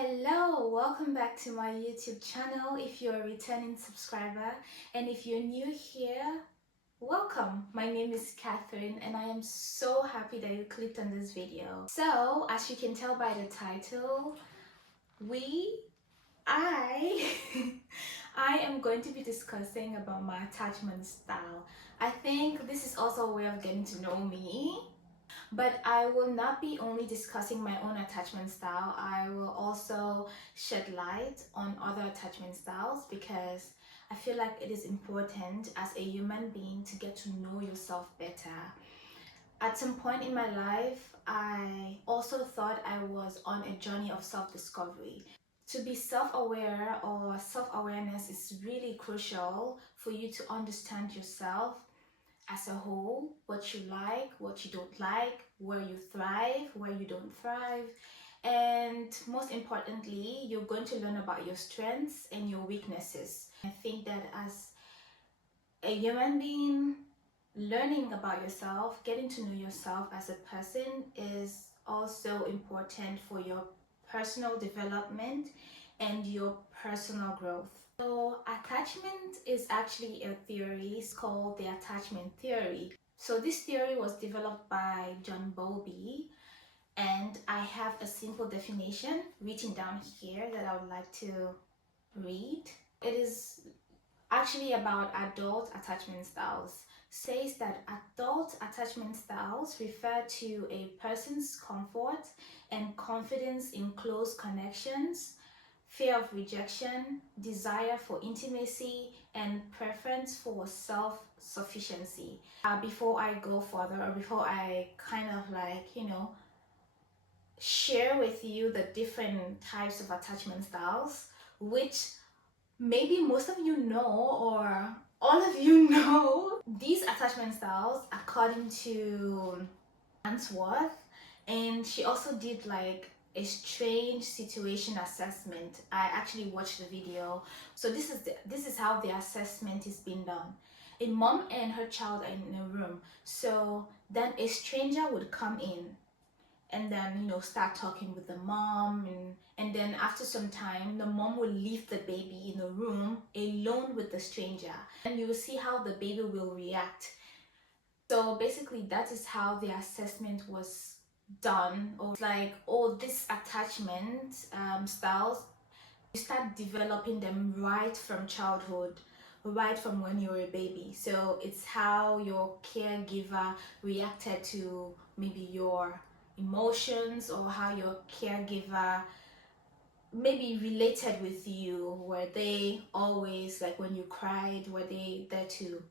Hello, welcome back to my YouTube channel if you're a returning subscriber, and if you're new here, welcome. My name is Catherine and I am so happy that you clicked on this video. So, as you can tell by the title, I I am going to be discussing about my attachment style. I think this is also a way of getting to know me. But I will not be only discussing my own attachment style, I will also shed light on other attachment styles because I feel like it is important as a human being to get to know yourself better. At some point in my life, I also thought I was on a journey of self-discovery. To be self-aware or self-awareness is really crucial for you to understand yourself as a whole, what you like, what you don't like, where you thrive, where you don't thrive. And most importantly, you're going to learn about your strengths and your weaknesses. I think that as a human being, learning about yourself, getting to know yourself as a person is also important for your personal development and your personal growth. So attachment is actually a theory. It's called the attachment theory. So this theory was developed by John Bowlby, and I have a simple definition written down here that I would like to read. It is actually about adult attachment styles. Says that adult attachment styles refer to a person's comfort and confidence in close connections, fear of rejection, desire for intimacy, and preference for self-sufficiency. Before I go further, or before I kind of share with you the different types of attachment styles, which maybe most of you know or all of you know, these attachment styles according to Answorth, and she also did like a strange situation assessment. I actually watched the video. So this is how the assessment is being done. A mom and her child are in a room. So then a stranger would come in and then start talking with the mom, and then after some time the mom will leave the baby in the room alone with the stranger, and you will see how the baby will react. So basically that is how the assessment was done. Or like, oh, this attachment styles, you start developing them right from childhood, right from when you were a baby. So it's how your caregiver reacted to maybe your emotions, or how your caregiver maybe related with you. Were they always like, when you cried, were they there to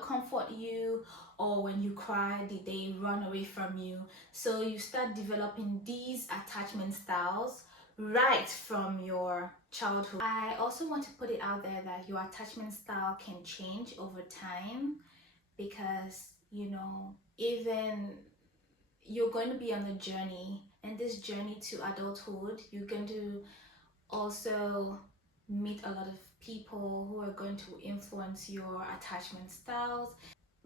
comfort you, or when you cried, did they run away from you? So you start developing these attachment styles right from your childhood. I also want to put it out there that your attachment style can change over time, because even you're going to be on a journey, and this journey to adulthood, you're going to also meet a lot of people who are going to influence your attachment styles.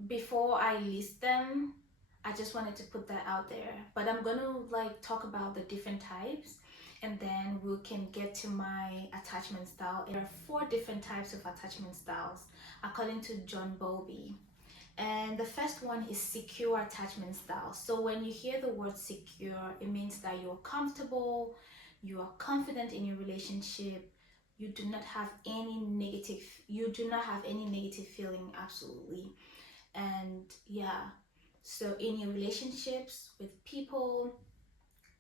Before I list them, I just wanted to put that out there, but I'm gonna like talk about the different types, and then we can get to my attachment style. There are 4 different types of attachment styles according to John Bowlby. And the first one is secure attachment style. So when you hear the word secure, it means that you're comfortable, you are confident in your relationship, you do not have any negative feeling, absolutely. And yeah, so in your relationships with people,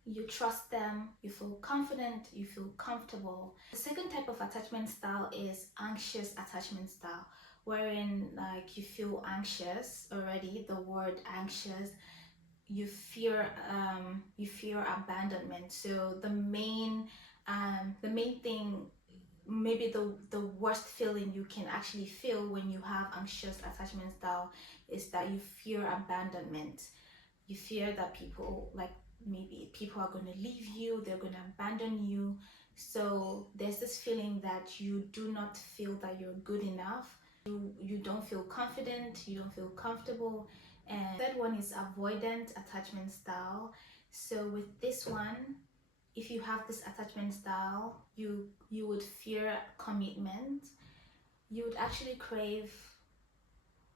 you trust them, you feel confident, you feel comfortable. The second type of attachment style is anxious attachment style, wherein like you feel anxious already. The word anxious, you fear abandonment. So the main thing, maybe the worst feeling you can actually feel when you have anxious attachment style, is that you fear abandonment. You fear that people, like, maybe people are going to leave you, they're going to abandon you. So there's this feeling that you do not feel that you're good enough. You don't feel confident, you don't feel comfortable. And third one is avoidant attachment style. So with this one, if you have this attachment style, you would fear commitment. You would actually crave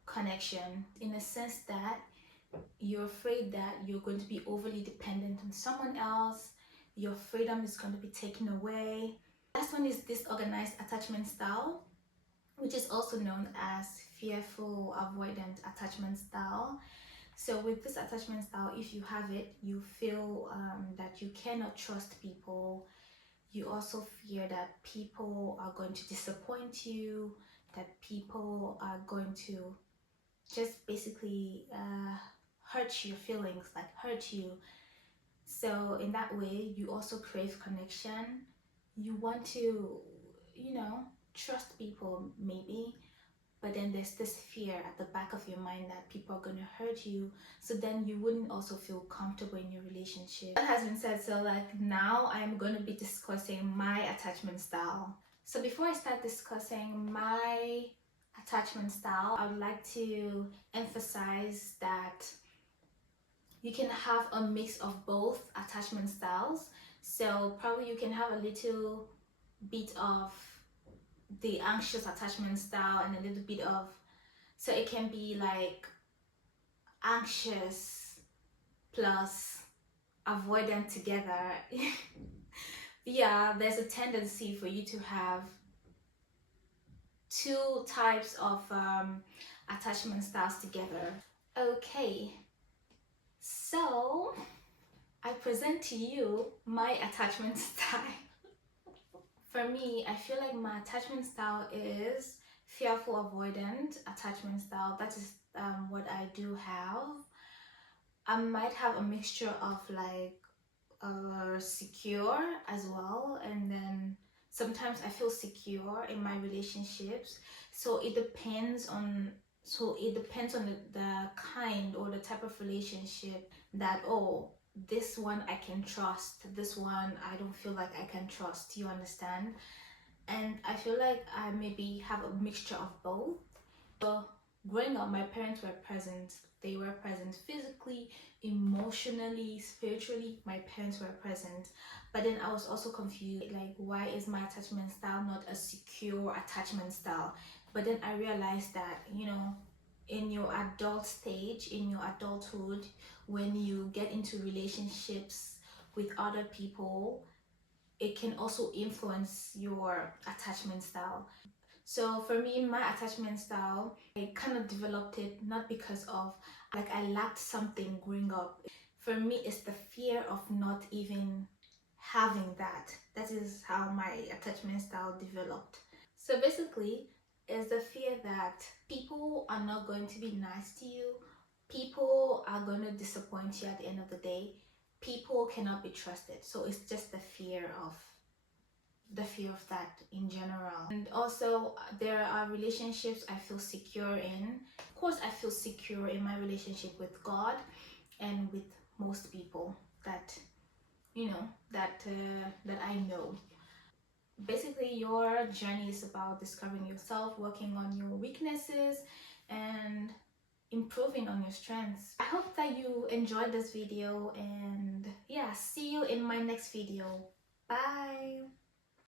connection, in a sense that you're afraid that you're going to be overly dependent on someone else. Your freedom is going to be taken away. Last one is disorganized attachment style, which is also known as fearful avoidant attachment style. So with this attachment style, if you have it, you feel that you cannot trust people. You also fear that people are going to disappoint you, that people are going to just basically hurt your feelings, like hurt you. So in that way, you also crave connection. You want to, trust people maybe, but then there's this fear at the back of your mind that people are going to hurt you, so then you wouldn't also feel comfortable in your relationship. That has been said, so like now I'm going to be discussing my attachment style. So before I start discussing my attachment style, I would like to emphasize that you can have a mix of both attachment styles. So probably you can have a little bit of the anxious attachment style and a little bit of, so it can be like anxious plus avoidant together. Yeah, there's a tendency for you to have two types of attachment styles together. Okay, so I present to you my attachment style. For me, I feel like my attachment style is fearful avoidant attachment style. That is what I do have. I might have a mixture of like secure as well, and then sometimes I feel secure in my relationships. So it depends on the kind or the type of relationship that, oh, this one I can trust, this one I don't feel like I can trust, you understand? And I feel like I maybe have a mixture of both. So growing up, my parents were present. They were present physically, emotionally, spiritually. My parents were present. But then I was also confused, like, why is my attachment style not a secure attachment style? But then I realized that, in your adult stage, in your adulthood, when you get into relationships with other people, it can also influence your attachment style. So for me, my attachment style, I kind of developed it not because of like I lacked something growing up. For me, it's the fear of not even having that. That is how my attachment style developed. So basically, it's the fear that people are not going to be nice to you. People are going to disappoint you at the end of the day. People cannot be trusted. So it's just the fear of that in general. And also there are relationships I feel secure in. Of course, I feel secure in my relationship with God and with most people that that I know. Basically, your journey is about discovering yourself, working on your weaknesses, and improving on your strengths. I hope that you enjoyed this video, and yeah, see you in my next video. Bye.